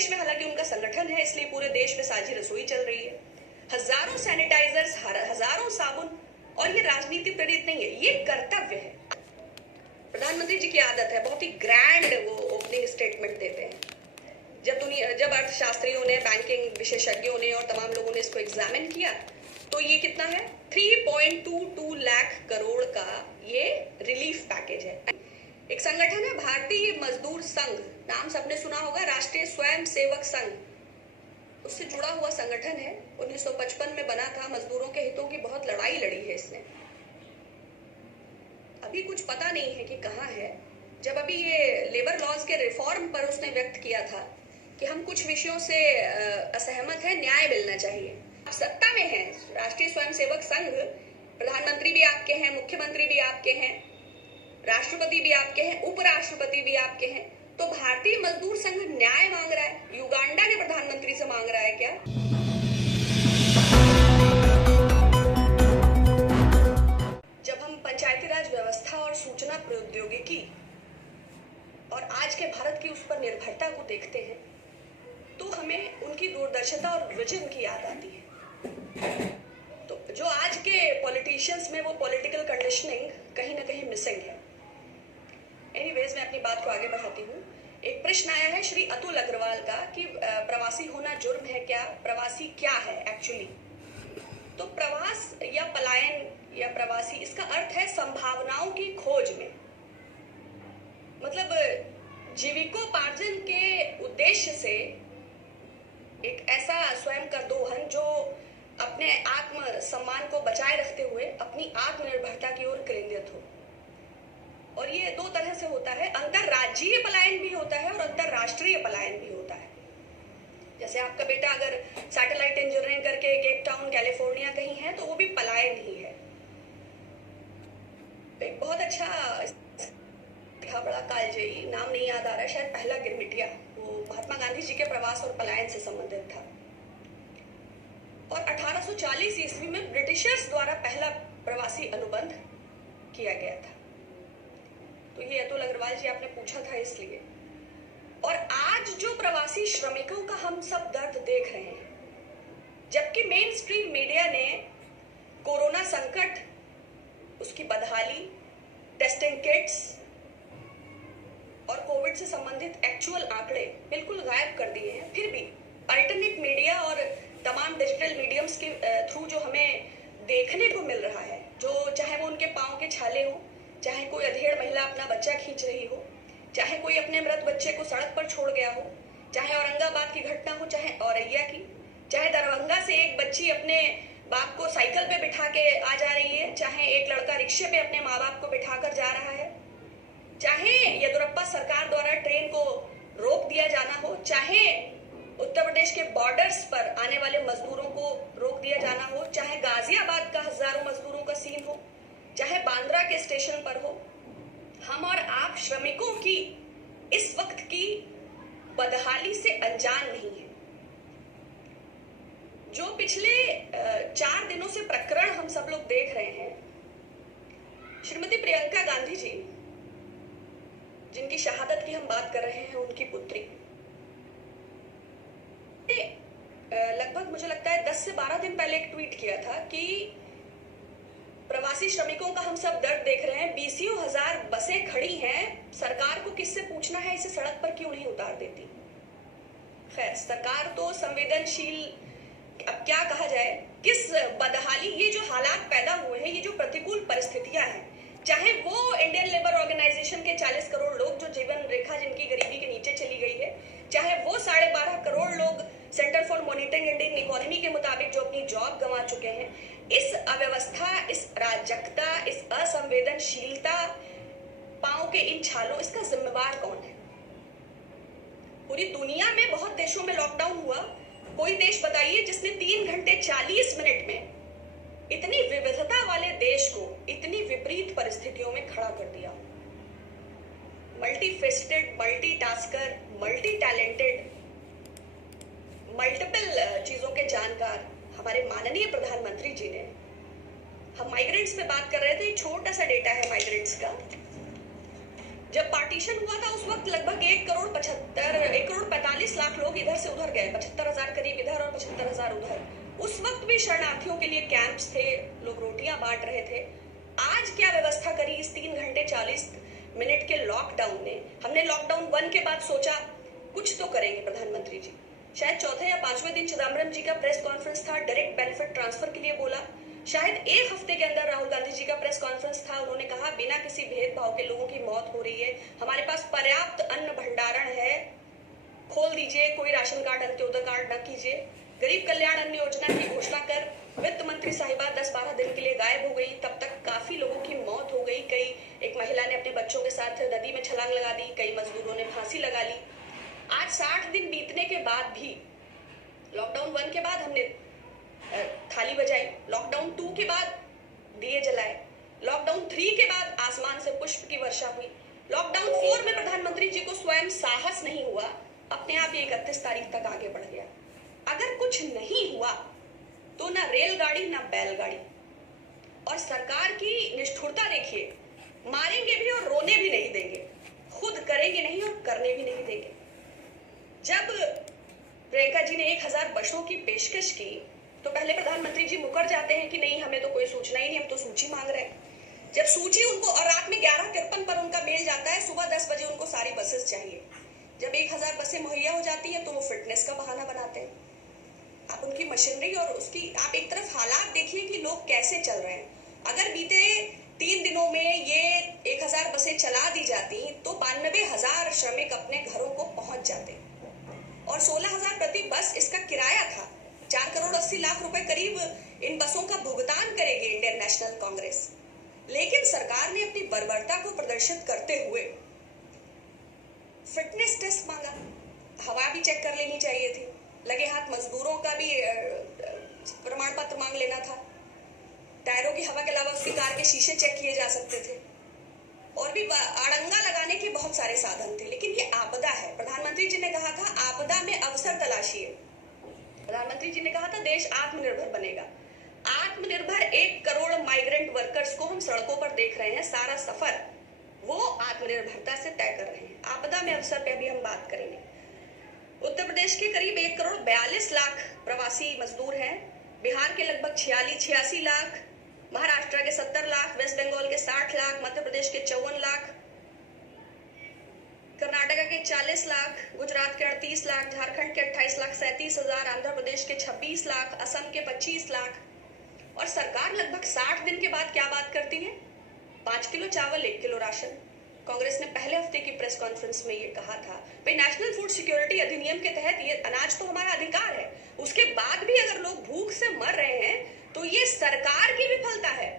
देश में हालांकि उनका संगठन है, इसलिए पूरे देश में साझी रसोई चल रही है। हजारों सैनिटाइजर्स, हजारों साबुन, और ये राजनीति प्रेरित नहीं है, ये कर्तव्य है। प्रधानमंत्री जी की आदत है, बहुत ही ग्रैंड वो ओपनिंग स्टेटमेंट देते हैं। जब अर्थशास्त्रियों ने, बैंकिंग विशेषज्ञों ने और तमाम लोगों ने इसको एग्जामिन किया तो ये कितना है, 3.22 लाख करोड़ का ये रिलीफ पैकेज है। एक संगठन है भारतीय मजदूर संघ, नाम सबने सुना होगा, राष्ट्रीय स्वयं सेवक संघ, उससे जुड़ा हुआ संगठन है। 1955 में बना था, मजदूरों के हितों की बहुत लड़ाई लड़ी है इसने। अभी कुछ पता नहीं है कि कहाँ है। जब अभी ये लेबर लॉज के रिफॉर्म पर उसने व्यक्त किया था कि हम कुछ विषयों से असहमत हैं, न्याय मिलना चाहिए। आप सत्ता में हैं, राष्ट्रीय स्वयंसेवक संघ, प्रधानमंत्री भी आपके हैं, मुख्यमंत्री भी आपके हैं, राष्ट्रपति भी आपके हैं, उपराष्ट्रपति भी आपके हैं, तो भारतीय मजदूर संघ न्याय मांग रहा है। युगांडा के प्रधानमंत्री से मांग रहा है क्या? जब हम पंचायती राज व्यवस्था और सूचना प्रौद्योगिकी और आज के भारत की उस पर निर्भरता को देखते हैं तो हमें उनकी दूरदर्शिता और विजन की याद आती है। तो जो आज के पॉलिटिशियंस में वो पॉलिटिकल कंडीशनिंग कहीं ना कहीं मिसिंग है। एनीवेज, मैं अपनी बात को आगे बढ़ाती हूँ। एक प्रश्न आया है श्री अतुल अग्रवाल का कि प्रवासी होना जुर्म है क्या, प्रवासी क्या है एक्चुअली? तो प्रवास या पलायन या प्रवासी, इसका अर्थ है संभावनाओं की खोज में। मतलब जीविकोपार्जन के उद्देश्य से एक ऐसा स्वयं का दोहन जो अपने आत्म सम्मान को बचाए रखते हुए अपनी आत्मनिर्भरता की ओर केंद्रित हो। और ये दो तरह से होता है, अंतरराज्यीय पलायन भी होता है और अंतरराष्ट्रीय पलायन भी होता है। जैसे आपका बेटा अगर सैटेलाइट इंजीनियरिंग करके केप टाउन कैलिफोर्निया कहीं है तो वो भी पलायन ही है। एक बहुत अच्छा था, बड़ा कालजयी, नाम नहीं याद आ रहा, शायद पहला गिरमिटिया, वो महात्मा गांधी जी के प्रवास और पलायन से संबंधित था। और 1840 ईस्वी में ब्रिटिशर्स द्वारा पहला प्रवासी अनुबंध किया गया था। तो ये अतुल अग्रवाल जी आपने पूछा था इसलिए। और आज जो प्रवासी श्रमिकों का हम सब दर्द देख रहे हैं, जबकि मेन स्ट्रीम मीडिया ने कोरोना संकट, उसकी बदहाली, टेस्टिंग किट्स और कोविड से संबंधित एक्चुअल आंकड़े बिल्कुल गायब कर दिए हैं, फिर भी अल्टरनेट मीडिया और तमाम डिजिटल मीडियम्स के थ्रू जो हमें देखने को मिल रहा है, जो चाहे वो उनके पांव के छाले हो, चाहे कोई अधेड़ महिला अपना बच्चा खींच रही हो, चाहे कोई अपने मृत बच्चे को सड़क पर छोड़ गया हो, चाहे औरंगाबाद की घटना हो, चाहे औरैया की, चाहे दरभंगा से एक बच्ची अपने बाप को साइकिल पे बिठा के आ जा रही है, चाहे एक लड़का रिक्शे पे अपने माँ बाप को बिठाकर जा रहा है, चाहे येदियुरप्पा सरकार द्वारा ट्रेन को रोक दिया जाना हो, चाहे उत्तर प्रदेश के बॉर्डर्स पर आने वाले मजदूरों को रोक दिया जाना हो, चाहे गाजियाबाद का हजारों मजदूरों का सीन हो, चाहे बांद्रा के स्टेशन पर हो, हम और आप श्रमिकों की इस वक्त की बदहाली से अनजान नहीं है। जो पिछले 4 दिनों से प्रकरण हम सब लोग देख रहे हैं, श्रीमती प्रियंका गांधी जी, जिनकी शहादत की हम बात कर रहे हैं, उनकी पुत्री, लगभग मुझे लगता है 10 से 12 दिन पहले एक ट्वीट किया था कि प्रवासी श्रमिकों का हम सब दर्द देख रहे हैं, 20,000 बसें खड़ी हैं, सरकार को किससे पूछना है इसे सड़क पर क्यों नहीं उतार देती। खैर, सरकार तो संवेदनशील, अब क्या कहा जाए, किस बदहाली, ये जो हालात पैदा हुए हैं, ये जो प्रतिकूल परिस्थितियां हैं, चाहे वो इंडियन लेबर ऑर्गेनाइजेशन के 40 करोड़ लोग जो जीवन रेखा जिनकी गरीबी के नीचे चली गई है, चाहे वो 12.5 करोड़ लोग centre for monitoring Indian economy के मुताबिक जो अपनी जॉब गंवा चुके हैं, इस अव्यवस्था, इस अराजकता, इस असंवेदनशीलता, पांव के इन छालों, इसका जिम्मेवार कौन है? पूरी दुनिया में बहुत देशों में लॉकडाउन हुआ, कोई देश बताइए जिसने 3 घंटे 40 मिनट में इतनी विविधता वाले देश को इतनी विपरीत परिस्थितियों में खड़ा कर दिया। मल्टीफेस्टेड, मल्टीटास्कर, मल्टी टैलेंटेड, मल्टीपल चीजों के जानकार हमारे माननीय प्रधानमंत्री जी ने, हम माइग्रेंट्स पे बात कर रहे थे, छोटा सा डेटा है माइग्रेंट्स का। जब पार्टीशन हुआ था उस वक्त लगभग 1 करोड़ 45 लाख लोग लोग इधर से उधर गए, 75,000 करीब इधर और 75,000 उधर। उस वक्त भी शरणार्थियों के लिए कैंप्स थे, लोग रोटियां बांट रहे थे। आज क्या व्यवस्था करी इस 3 घंटे 40 मिनट के लॉकडाउन ने? हमने लॉकडाउन 1 के बाद सोचा कुछ तो करेंगे प्रधानमंत्री जी। शायद चौथे या 5वें दिन चिदम्बरम जी का प्रेस कॉन्फ्रेंस था, डायरेक्ट बेनिफिट ट्रांसफर के लिए बोला। शायद एक हफ्ते के अंदर राहुल गांधी जी का प्रेस कॉन्फ्रेंस था, उन्होंने कहा बिना किसी भेदभाव के लोगों की मौत हो रही है, हमारे पास पर्याप्त अन्न भंडारण है, खोल दीजिए, कोई राशन कार्ड अंत्योदय कार्ड न कीजिए। गरीब कल्याण अन्न योजना की घोषणा कर वित्त मंत्री साहिबा 10-12 दिन के लिए गायब हो गई। तब तक काफी लोगों की मौत हो गई। एक महिला ने अपने बच्चों के साथ नदी में छलांग लगा दी, कई मजदूरों ने फांसी लगा ली। आज 60 दिन बीतने के बाद भी, लॉकडाउन 1 के बाद हमने थाली बजाई, लॉकडाउन 2 के बाद दिए जलाए, लॉकडाउन 3 के बाद आसमान से पुष्प की वर्षा हुई, लॉकडाउन 4 में प्रधानमंत्री जी को स्वयं साहस नहीं हुआ, अपने आप ये 31 तारीख तक आगे बढ़ गया। अगर कुछ नहीं हुआ तो ना रेलगाड़ी ना बैलगाड़ी। और सरकार की निष्ठुरता देखिए, मारेंगे भी और रोने भी नहीं देंगे, खुद करेंगे नहीं और करने भी नहीं देंगे। जब प्रियंका जी ने 1000 बसों की पेशकश की तो पहले प्रधानमंत्री जी मुकर जाते हैं कि नहीं, हमें तो कोई सूचना ही नहीं, हम तो सूची मांग रहे हैं। जब सूची उनको, और रात में 11:53 पर उनका मेल जाता है, सुबह 10 बजे उनको सारी बसेस चाहिए। जब 1000 बसें मुहैया हो जाती है तो वो फिटनेस का बहाना बनाते हैं। आप उनकी मशीनरी और उसकी, आप एक तरफ हालात देखिए कि लोग कैसे चल रहे हैं। अगर बीते 3 दिनों में ये 1000 बसें चला दी जाती तो 92,000 श्रमिक अपने घरों को पहुंच जाते और 16,000 प्रति बस इसका किराया था। 4 करोड़ 80 लाख रुपए करीब इन बसों का भुगतान करेगी इंडियन नेशनल कांग्रेस। लेकिन सरकार ने अपनी बर्बरता को प्रदर्शित करते हुए फिटनेस टेस्ट मांगा, हवा भी चेक कर लेनी चाहिए थी, लगे हाथ मजदूरों का भी प्रमाण पत्र मांग लेना था, टायरों की हवा के अलावा उसकी कार के शीशे चेक किए जा सकते थे, और भी अड़ंगा लगाने के बहुत सारे साधन थे। लेकिन ये आपदा है। प्रधानमंत्री जी ने कहा था आपदा में अवसर तलाशिए। प्रधानमंत्री जी ने कहा था देश आत्मनिर्भर बनेगा। आत्मनिर्भर 1 करोड़ माइग्रेंट वर्कर्स को हम सड़कों पर देख रहे हैं, सारा सफर वो आत्मनिर्भरता से तय कर रहे हैं। आपदा में अवसर पे भी हम बात करेंगे। उत्तर प्रदेश के करीब 1 करोड़ 42 लाख प्रवासी मजदूर हैं, बिहार के लगभग 86 लाख, महाराष्ट्र के 70 लाख, वेस्ट बंगाल के 60 लाख, मध्य प्रदेश के 54 लाख, कर्नाटका के 40 लाख, गुजरात के 38 लाख, झारखंड के 28 लाख 37,000, आंध्र प्रदेश के 26 लाख, असम के 25 लाख। और सरकार लगभग 60 दिन के बाद क्या बात करती है? 5 किलो चावल, 1 किलो राशन। कांग्रेस ने पहले हफ्ते की प्रेस कॉन्फ्रेंस में ये कहा था भाई नेशनल फूड सिक्योरिटी अधिनियम के तहत ये अनाज तो हमारा अधिकार है, उसके बाद भी अगर लोग भूख से मर रहे हैं तो ये सरकार की विफलता है।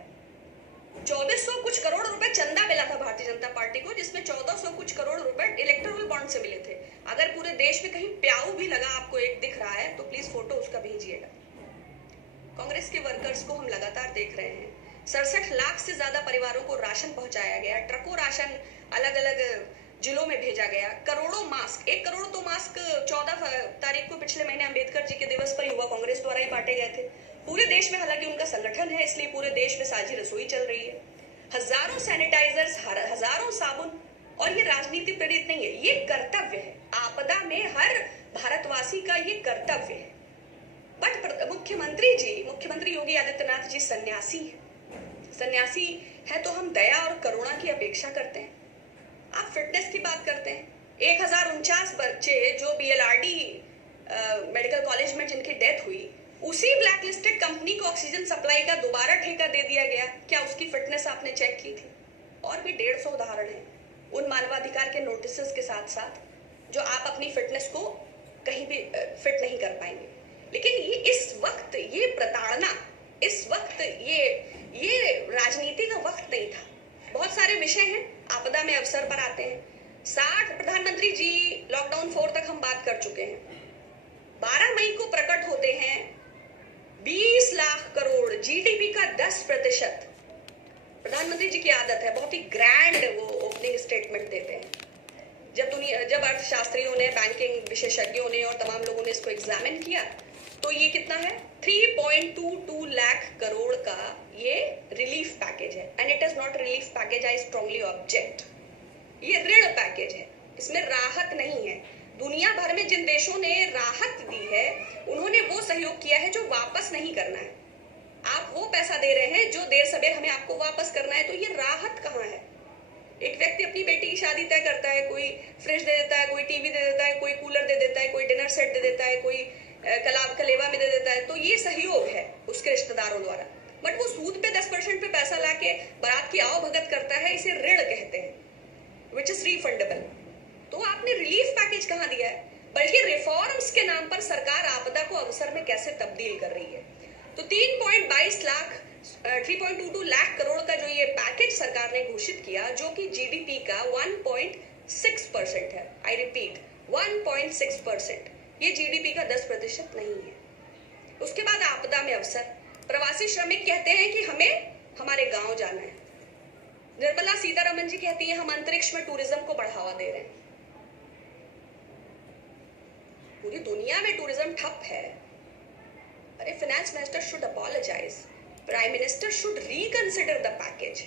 2400 कुछ करोड़ रुपए चंदा मिला था भारतीय जनता पार्टी को, जिसमें 1400 कुछ करोड़ रुपए इलेक्टोरल बॉन्ड से मिले थे। अगर पूरे देश में कहीं प्याऊ भी लगा आपको एक दिख रहा है तो प्लीज फोटो उसका भेजिएगा। कांग्रेस के वर्कर्स को हम लगातार देख रहे हैं। 67 लाख से ज्यादा परिवारों को राशन पहुंचाया गया, ट्रकों राशन अलग अलग जिलों में भेजा गया, करोड़ों मास्क, 1 करोड़ तो मास्क 14 तारीख को पिछले महीने अंबेडकर जी के दिवस पर युवा कांग्रेस द्वारा ही बांटे गए थे पूरे देश में। हालांकि उनका संगठन है इसलिए पूरे देश में साझी रसोई चल रही है। हजारों सैनिटाइजर्स, हजारों साबुन, और ये राजनीति प्रेरित नहीं है, ये कर्तव्य है। आपदा में हर भारतवासी का ये कर्तव्य है। बट मुख्यमंत्री योगी आदित्यनाथ जी सन्यासी है तो हम दया और करुणा की अपेक्षा करते हैं। आप फिटनेस की बात करते हैं। 1049 बच्चे जो BLRD मेडिकल कॉलेज में जिनकी डेथ हुई, उसी ब्लैकलिस्टेड कंपनी को ऑक्सीजन सप्लाई का दोबारा ठेका दे दिया गया। क्या उसकी फिटनेस आपने चेक की थी? और भी 150 उदाहरण हैं उन मानवाधिकार के नोटिस के साथ साथ जो आप अपनी फिटनेस को कहीं भी फिट नहीं कर पाएंगे। लेकिन ये इस वक्त ये प्रताड़ना, इस वक्त ये राजनीति का वक्त नहीं था। बहुत सारे विषय हैं, आपदा में अवसर पर आते हैं। 60 प्रधानमंत्री जी लॉकडाउन 4 तक हम बात कर चुके हैं। 12 मई को प्रकट होते हैं 20 लाख करोड़, GDP का 10%। प्रधानमंत्री जी की आदत है, बहुत ही ग्रैंड वो ओपनिंग स्टेटमेंट देते हैं। जब अर्थशास्त्रियों ने, बैंकिंग विशेषज्ञों ने और तमाम लोगों ने इसको एग्जामिन किया तो ये कितना है? 3.22 लाख करोड़ का ये रिलीफ पैकेज है। And it is not relief package, I strongly object. ये ऋण पैकेज है, इसमें राहत नहीं है। दुनिया भर में जिन देशों ने राहत दी है उन्होंने वो सहयोग किया है जो वापस नहीं करना है। आप वो पैसा दे रहे हैं जो देर सवेर हमें आपको वापस करना है, तो ये राहत कहाँ है? एक व्यक्ति अपनी बेटी की शादी तय करता है, कोई फ्रिज दे देता है, कोई टीवी दे देता है, कोई कूलर दे देता है, कोई डिनर सेट दे देता है, कोई कलेवा में दे देता है, तो ये सहयोग है उसके रिश्तेदारों द्वारा। बट वो सूद पे 10% पे पैसा लाके बारात की आओ भगत करता है, इसे ऋण कहते हैं, विच इज रिफंडेबल। तो आपने रिलीफ पैकेज कहाँ दिया है? बल्कि रिफॉर्म्स के नाम पर सरकार आपदा को अवसर में कैसे तब्दील कर रही है। तो 3.22 लाख करोड़ का जो ये पैकेज सरकार ने घोषित किया, जो कि जीडीपी का 1.6% है, आई रिपीट 1.6%, ये जीडीपी का 10% नहीं है। उसके बाद आपदा में अवसर, प्रवासी श्रमिक कहते हैं कि हमें हमारे गांव जाना है। निर्मला सीतारमन जी कहती है हम अंतरिक्ष में टूरिज्म को बढ़ावा दे रहे हैं। पूरी दुनिया में टूरिज्म ठप है। अरे finance minister should apologise, prime minister should reconsider the package.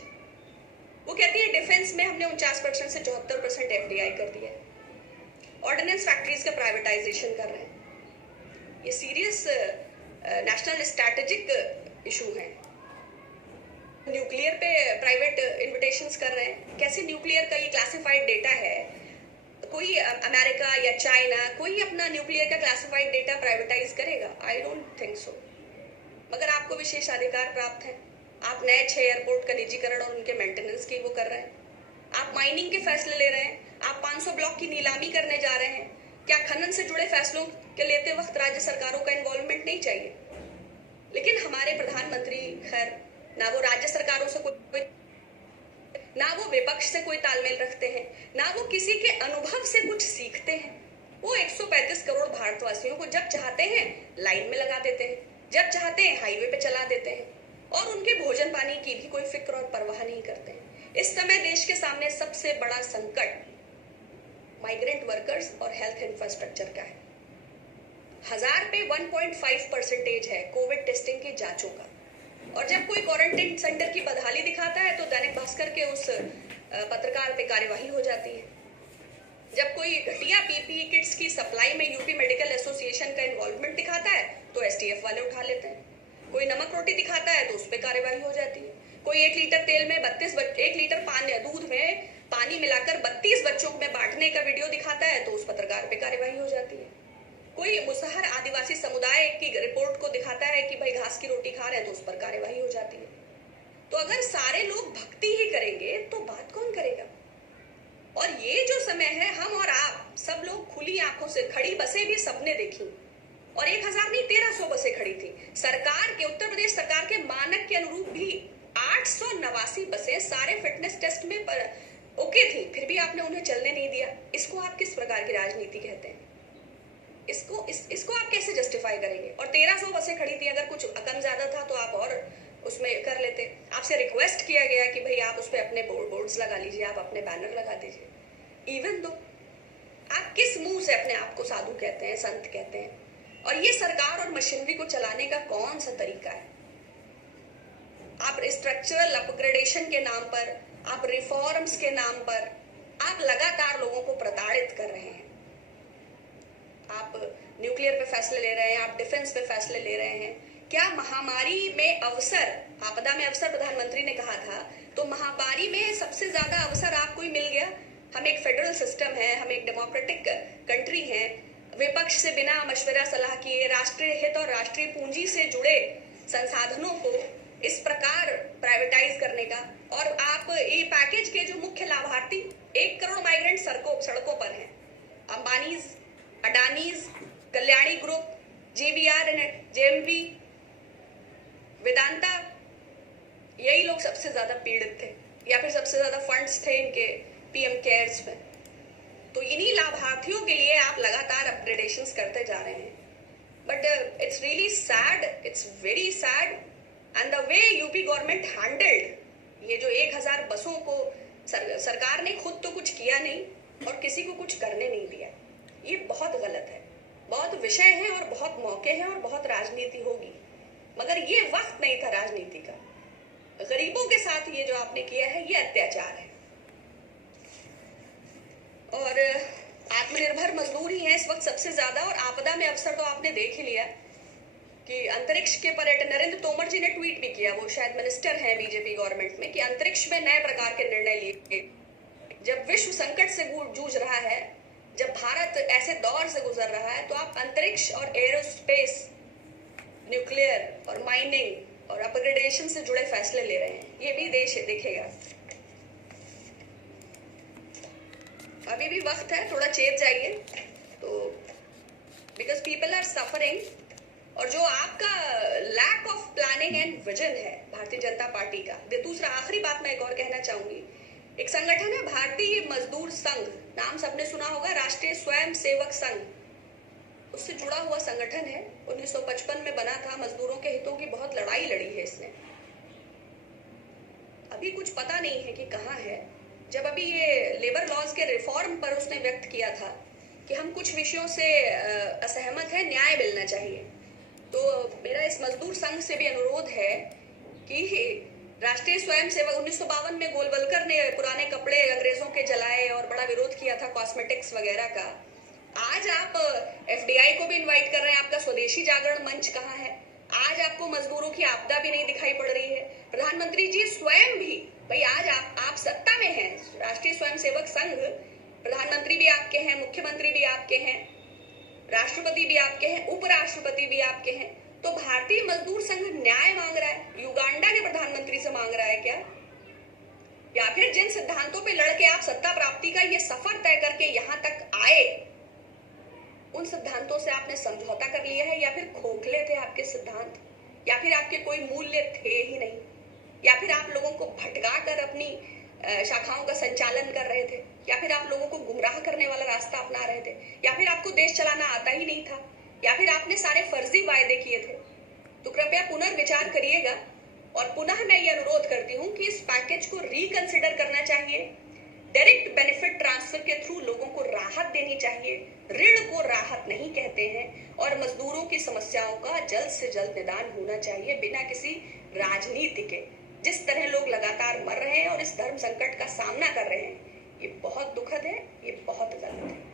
वो कहती है डिफेंस में हमने 49% से 74% एफडीआई कर दिया है, ऑर्डिनेंस फैक्ट्रीज का प्राइवेटाइजेशन कर रहे हैं। ये सीरियस नेशनल स्ट्रैटेजिक इशू है। न्यूक्लियर पे प्राइवेट इन्विटेशंस कर रहे हैं। कैसे न्यूक्लियर का ये क्लासिफाइड डेटा है, कोई अमेरिका या चाइना कोई अपना न्यूक्लियर का क्लासिफाइड डेटा प्राइवेटाइज करेगा? I don't think so. मगर आपको विशेष अधिकार प्राप्त है। आप नए 6 एयरपोर्ट का निजीकरण और उनके मेंटेनेंस की वो कर रहे हैं। आप माइनिंग के फैसले ले रहे हैं। आप 500 ब्लॉक की नीलामी करने जा रहे हैं। क्या खनन से जुड़े फैसलों के लेते वक्त राज्य सरकारों का इन्वॉल्वमेंट नहीं चाहिए? लेकिन हमारे प्रधानमंत्री खैर ना वो राज्य सरकारों से कोई, ना वो विपक्ष से कोई तालमेल रखते हैं, ना वो किसी के अनुभव से कुछ सीखते हैं। वो 135 करोड़ भारतवासियों को जब चाहते हैं लाइन में लगा देते हैं, जब चाहते हैं हाईवे पे चला देते हैं, और उनके भोजन पानी की भी कोई फिक्र और परवाह नहीं करते हैं। इस समय देश के सामने सबसे बड़ा संकट माइग्रेंट वर्कर्स और हेल्थ इंफ्रास्ट्रक्चर का है। 1000 पे 1.5% है कोविड टेस्टिंग की जांचों का, और जब कोई क्वारंटाइन सेंटर की बदहाली दिखाता है तो दैनिक भास्कर के उस पत्रकार पे कार्यवाही हो जाती है। जब कोई घटिया पीपीई किट्स की सप्लाई में यूपी मेडिकल एसोसिएशन का इन्वॉल्वमेंट दिखाता है तो एसटीएफ वाले उठा लेते हैं। कोई नमक रोटी दिखाता है तो उस पर कार्यवाही हो जाती है। कोई 1 लीटर तेल में 1 लीटर दूध में पानी मिलाकर 32 बच्चों में बांटने का वीडियो दिखाता है तो उस पत्रकार पे कार्यवाही हो जाती है। कोई मुसहर आदिवासी समुदाय की रिपोर्ट को दिखाता है कि भाई घास की रोटी खा रहे हैं तो उस पर कार्यवाही हो जाती है। तो अगर सारे लोग भक्ति ही करेंगे तो बात कौन करेगा? और ये जो समय है, हम और आप सब लोग खुली आंखों से खड़ी बसें भी सबने देखी, और 1000 नहीं 1300 बसें खड़ी थी। सरकार के, उत्तर प्रदेश सरकार के मानक के अनुरूप भी 889 बसें सारे फिटनेस टेस्ट में ओके थी, फिर भी आपने उन्हें चलने नहीं दिया। इसको आप किस प्रकार की राजनीति कहते हैं? इसको आप कैसे जस्टिफाई करेंगे? और 1300 बसें खड़ी थी, अगर कुछ कम ज्यादा था तो आप और उसमें कर लेते। आपसे रिक्वेस्ट किया गया कि भाई आप उस पर अपने बोर्ड्स लगा लीजिए, आप अपने बैनर लगा दीजिए। इवन दो आप किस मुंह से अपने आप को साधु कहते हैं, संत कहते हैं? और ये सरकार और मशीनरी को चलाने का कौन सा तरीका है? आप स्ट्रक्चरल अपग्रेडेशन के नाम पर, आप रिफॉर्म्स के नाम पर आप लगातार लोगों को प्रताड़ित कर रहे हैं। आप न्यूक्लियर पे फैसले ले रहे हैं, आप डिफेंस पे फैसले ले रहे हैं। क्या महामारी में अवसर, आपदा में अवसर प्रधानमंत्री ने कहा था, तो महामारी में सबसे ज्यादा अवसर आपको ही मिल गया। हम एक फेडरल सिस्टम है, हम एक डेमोक्रेटिक कंट्री है, विपक्ष से बिना मशवरा सलाह किए राष्ट्रीय हित और राष्ट्रीय पूंजी से जुड़े संसाधनों को इस प्रकार प्राइवेटाइज करने का। और आप ये पैकेज के जो मुख्य लाभार्थी 1 करोड़ माइग्रेंट सड़कों पर हैं, अंबानीज, अडानीज, कल्याणी ग्रुप, जेवीआर, जेएमवी, वेदांता, यही लोग सबसे ज्यादा पीड़ित थे, या फिर सबसे ज्यादा फंड्स थे इनके पीएम केयर्स में। तो इन्हीं लाभार्थियों के लिए आप लगातार अपग्रेडेशंस करते जा रहे हैं। But it's really sad, it's very sad, and the way UP government handled ये जो 1000 बसों को सरकार ने खुद तो कुछ किया नहीं और किसी को कुछ करने नहीं दिया, ये बहुत गलत है। बहुत विषय है और बहुत मौके हैं और बहुत राजनीति होगी, मगर ये वक्त नहीं था राजनीति का। गरीबों के साथ ये जो आपने किया है ये अत्याचार है। और आत्मनिर्भर मजदूर ही हैं इस वक्त सबसे ज्यादा, और आपदा में अवसर तो आपने देख ही लिया कि अंतरिक्ष के पर्यटन, नरेंद्र तोमर जी ने ट्वीट भी किया, वो शायद मिनिस्टर हैं बीजेपी गवर्नमेंट में, कि अंतरिक्ष में नए प्रकार के निर्णय लिए। जब विश्व संकट से जूझ रहा है, जब भारत ऐसे दौर से गुजर रहा है, तो आप अंतरिक्ष और एरोस्पेस, न्यूक्लियर और माइनिंग और अपग्रेडेशन से जुड़े फैसले ले रहे हैं। ये भी देश देखेगा। अभी भी वक्त है, थोड़ा चेत जाइए। तो बिकॉज पीपल आर सफरिंग, और जो आपका lack of planning and vision है भारतीय जनता पार्टी का। दूसरा आखिरी बात मैं एक और कहना चाहूंगी, एक संगठन है भारतीय मजदूर संघ, नाम सबने सुना होगा, राष्ट्रीय स्वयं सेवक संघ, उससे जुड़ा हुआ संगठन है। 1955 में बना था, मजदूरों के हितों की बहुत लड़ाई लड़ी है इसने। अभी कुछ पता नहीं है कि कहाँ है। जब अभी ये लेबर लॉज के रिफॉर्म पर उसने व्यक्त किया था कि हम कुछ विषयों से असहमत हैं, न्याय मिलना चाहिए, तो मेरा इस मजदूर संघ से भी अनुरोध है कि राष्ट्रीय स्वयं सेवक, 1952 में गोलवलकर ने पुराने कपड़े अंग्रेजों के जलाए और बड़ा विरोध किया था कॉस्मेटिक्स वगैरह का। आज आप एफडीआई को भी इनवाइट कर रहे हैं, आपका स्वदेशी जागरण मंच कहाँ है? आज आपको मजदूरों की आपदा भी नहीं दिखाई पड़ रही है। प्रधानमंत्री जी स्वयं भी, भाई आज आप सत्ता में हैं, राष्ट्रीय स्वयं सेवक संघ, प्रधानमंत्री भी आपके हैं, मुख्यमंत्री भी आपके हैं, राष्ट्रपति भी आपके हैं, उपराष्ट्रपति भी आपके हैं, तो भारतीय मजदूर संघ न्याय मांग रहा है, युगांडा के प्रधानमंत्री से मांग रहा है क्या? या फिर जिन सिद्धांतों पे लड़के आप सत्ता प्राप्ति का ये सफर तय करके यहां तक आए, उन सिद्धांतों से आपने समझौता कर लिया है, या फिर खोखले थे आपके सिद्धांत, या फिर आपके कोई मूल्य थे ही नहीं, या फिर आप लोगों को भटका कर अपनी शाखाओं का संचालन कर रहे थे, या फिर आप लोगों को गुमराह करने वाला रास्ता अपना रहे थे, या फिर आपको देश चलाना आता ही नहीं था, या फिर आपने सारे फर्जी वायदे किए थे। तो कृपया पुनर्विचार करिएगा। और पुनः मैं ये अनुरोध करती हूँ कि इस पैकेज को रिकंसिडर करना चाहिए। डायरेक्ट बेनिफिट ट्रांसफर के थ्रू लोगों को राहत देनी चाहिए, ऋण को राहत नहीं कहते हैं, और मजदूरों की समस्याओं का जल्द से जल्द निदान होना चाहिए बिना किसी राजनीति के। जिस तरह लोग लगातार मर रहे हैं और इस धर्म संकट का सामना कर रहे हैं, ये बहुत दुखद है, ये बहुत गलत है।